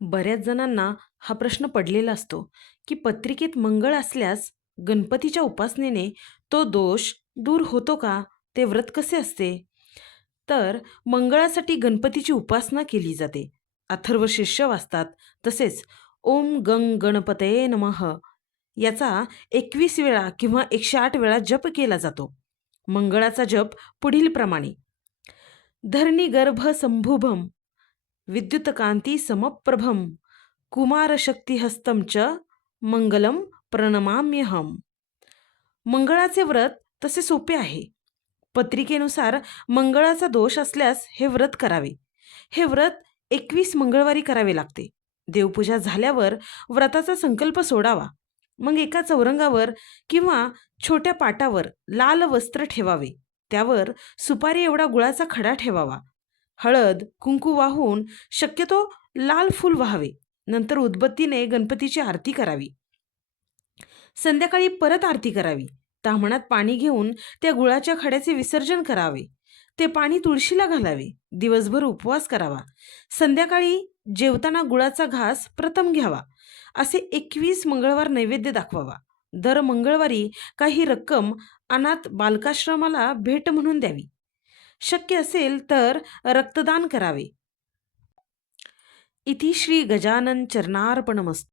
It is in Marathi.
बऱ्याच जणांना हा प्रश्न पडलेला असतो, की पत्रिकेत मंगळ असल्यास गणपतीच्या उपासनेने तो दोष दूर होतो का? ते व्रत कसे असते? तर मंगळासाठी गणपतीची उपासना केली जाते. अथर्व शीर्ष वाचतात. तसेच ओम गंग गणपतये नमः याचा 21 वेळा किंवा 108 वेळा जप केला जातो. मंगळाचा जप पुढील प्रमाणे: धरणीगर्भ संभुभम विद्युतकांती समप्रभम कुमारशक्तिहस्तं च मंगलम प्रणमाम्यहम. मंगळाचे व्रत तसे सोपे आहे. पत्रिकेनुसार मंगळाचा दोष असल्यास हे व्रत करावे. हे व्रत 21 मंगळवारी करावे लागते. देवपूजा झाल्यावर व्रताचा संकल्प सोडावा. मग एका चौरंगावर किंवा छोट्या पाटावर लाल वस्त्र ठेवावे. त्यावर सुपारी एवढा गुळाचा खडा ठेवावा. हळद, कुंकू वाहून शक्यतो लाल फूल व्हावे. नंतर उदबत्तीने गणपतीची आरती करावी. संध्याकाळी परत आरती करावी. ताम्हणात पाणी घेऊन त्या गुळाच्या खड्याचे विसर्जन करावे. ते पाणी तुळशीला घालावे. दिवसभर उपवास करावा. संध्याकाळी जेवताना गुळाचा घास प्रथम घ्यावा. असे 21 मंगळवार नैवेद्य दाखवावा. दर मंगळवारी काही रक्कम अनाथ बालकाश्रमाला भेट म्हणून द्यावी. शक्य असेल तर रक्तदान करावे. इति श्री गजानन चरणार्पणमस्तु.